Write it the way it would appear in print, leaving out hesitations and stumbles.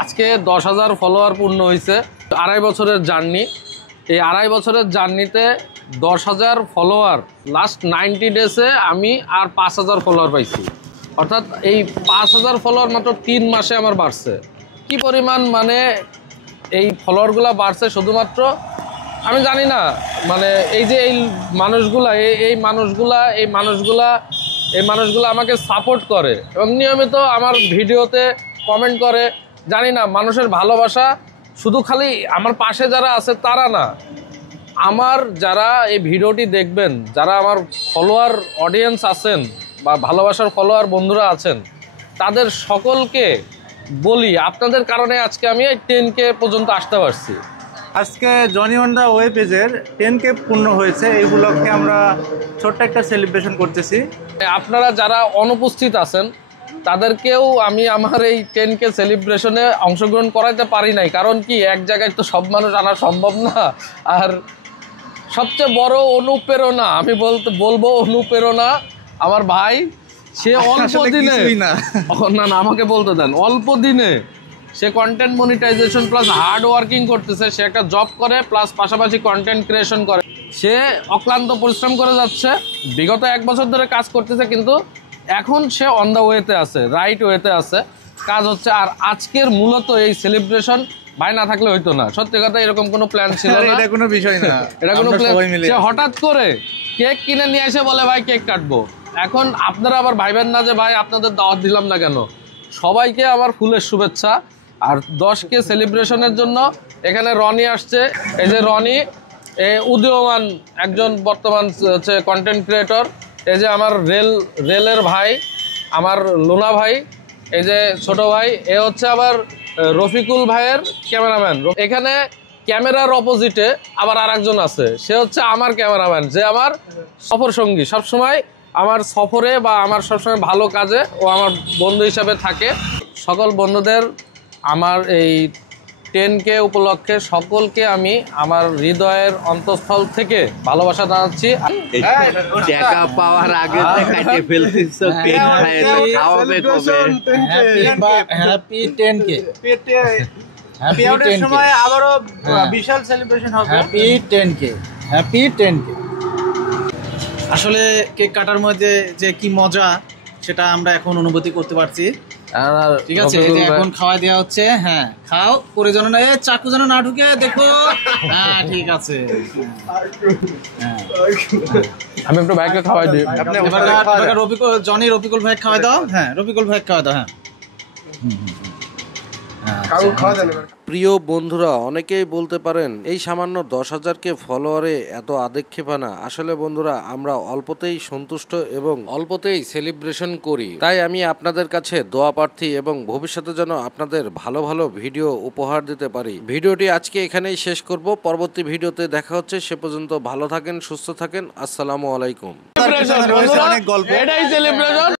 আজকে 10,000 ফলোয়ার পূর্ণ হয়েছে। 2.5 বছরের জার্নি। এই 2.5 বছরের জার্নিতে 10,000 ফলোয়ার, লাস্ট 90 ডেজে আমি আর 5,000 ফলোয়ার পাইছি। অর্থাৎ এই 5,000 ফলোয়ার মাত্র 3 মাসে আমার বাড়ছে। কি পরিমাণ মানে এই ফলোয়ারগুলো বাড়ছে শুধুমাত্র আমি জানি না। মানে এই যে এই মানুষগুলা আমাকে সাপোর্ট করে এবং নিয়মিত আমার ভিডিওতে কমেন্ট করে। জানি না, মানুষের ভালোবাসা শুধু খালি আমার পাশে যারা আছে তারা না, আমার যারা এই ভিডিওটি দেখবেন, যারা আমার ফলোয়ার অডিয়েন্স আছেন বা ভালোবাসার ফলোয়ার বন্ধুরা আছেন, তাদের সকলকে বলি আপনাদের কারণে আজকে আমি এই 10K পর্যন্ত আসতে পারছি। আজকে জনি হন্ডা ওয়েব পেজের 10K পূর্ণ হয়েছে। এই উপলক্ষে আমরা ছোট্ট একটা সেলিব্রেশন করতেছি। আপনারা যারা অনুপস্থিত আছেন তাদেরকেও আমি আমার এই 10K সেলিব্রেশনে অংশগ্রহণ করাইতে পারি নাই, কারণ কি এক জায়গায় তো সব মানুষ আনা সম্ভব না। আর সবচেয়ে বড় অনুপ্রেরণা আমি বলবো অনুপ্রেরণা আমার ভাই। সে অল্প দিনে না আমাকে বলতে দেন, অল্প দিনে সে content monetisation plus hard working করতেছে। সে একটা জব করে প্লাস পাশাপাশি কন্টেন্ট ক্রিয়েশন করে। সে অক্লান্ত পরিশ্রম করে যাচ্ছে, বিগত 1 বছর ধরে কাজ করতেছে, কিন্তু এখন সে অন দ্য ওয়েতে আছে, রাইট ওয়েতে আছে। কাজ হচ্ছে। আর আজকের মূলত এই সেলিব্রেশন ভাই না থাকলে হইতো না। সত্যি কথা, এরকম কোনো প্ল্যান ছিল না, এটা কোনো বিষয় না, এটা কোনো প্ল্যান। সে হঠাৎ করে কেক কিনে নিয়ে এসে বলে ভাই কেক কাটবো। এখন আপনারা আবার ভাইবেন না যে ভাই আপনাদের দাওয়াত দিলাম না কেন। সবাইকে আমার ফুলের শুভেচ্ছা। আর 10K সেলিব্রেশনের জন্য এখানে রনি আসছে। এই যে রনি উদীয়মান একজন বর্তমান হচ্ছে কন্টেন্ট ক্রিয়েটর। এই যে আমার রেলের ভাই, আমার লোনা ভাই, এই যে ছোট ভাই, এ হচ্ছে আবার রফিকুল ভাইয়ের ক্যামেরাম্যান। এখানে ক্যামেরার অপোজিটে আবার আরেকজন আছে, সে হচ্ছে আমার ক্যামেরাম্যান, যে আমার সফর সঙ্গী। সবসময় আমার সফরে বা আমার সবসময় ভালো কাজে ও আমার বন্ধু হিসাবে থাকে। সকল বন্ধুদের আমার এই 10K উপলক্ষে সকলকে আমি আমার হৃদয়ের অন্তঃস্থল থেকে ভালোবাসা জানাচ্ছি। টাকা পাওয়ার আগে কাটে ফেলছিস, কেক খায় খাওয়াবে কবে? Happy 10K। পেয়ারের সময় আবারও বিশাল সেলিব্রেশন হবে। Happy 10K, happy 10K। আসলে কেক কাটার মধ্যে যে কি মজা সেটা আমরা এখন অনুভূতি করতে পারছি। ঠিক আছে, এই যে এখন খাওয়া দেওয়া হচ্ছে। হ্যাঁ, খাও করে যেন না, চাকু যেন না ঢুকে, দেখো। হ্যাঁ, ঠিক আছে। আমি একটু ভাইকে খাওয়াই দিই। রফিকুল ভাই খাওয়াই দাও। হ্যাঁ, রফিকুল ভাই খাওয়াই দাও। হ্যাঁ, প্রিয় বন্ধুরা, অনেকেই বলতে পারেন এই সামান্য 10,000K ফলোয়ারে এত আদিক্ষেপনা। আসলে বন্ধুরা, আমরা অল্পতেই সন্তুষ্ট এবং অল্পতেই সেলিব্রেশন করি। তাই আমি আপনাদের কাছে দোয়া প্রার্থী এবং ভবিষ্যতে যেন আপনাদের ভালো ভালো ভিডিও উপহার দিতে পারি। ভিডিওটি আজকে এখানেই শেষ করব। পরবর্তী ভিডিওতে দেখা হচ্ছে। সে পর্যন্ত ভালো থাকেন, সুস্থ থাকেন। আসসালামু আলাইকুম। অনেক গল্প। এটাই সেলিব্রেশন।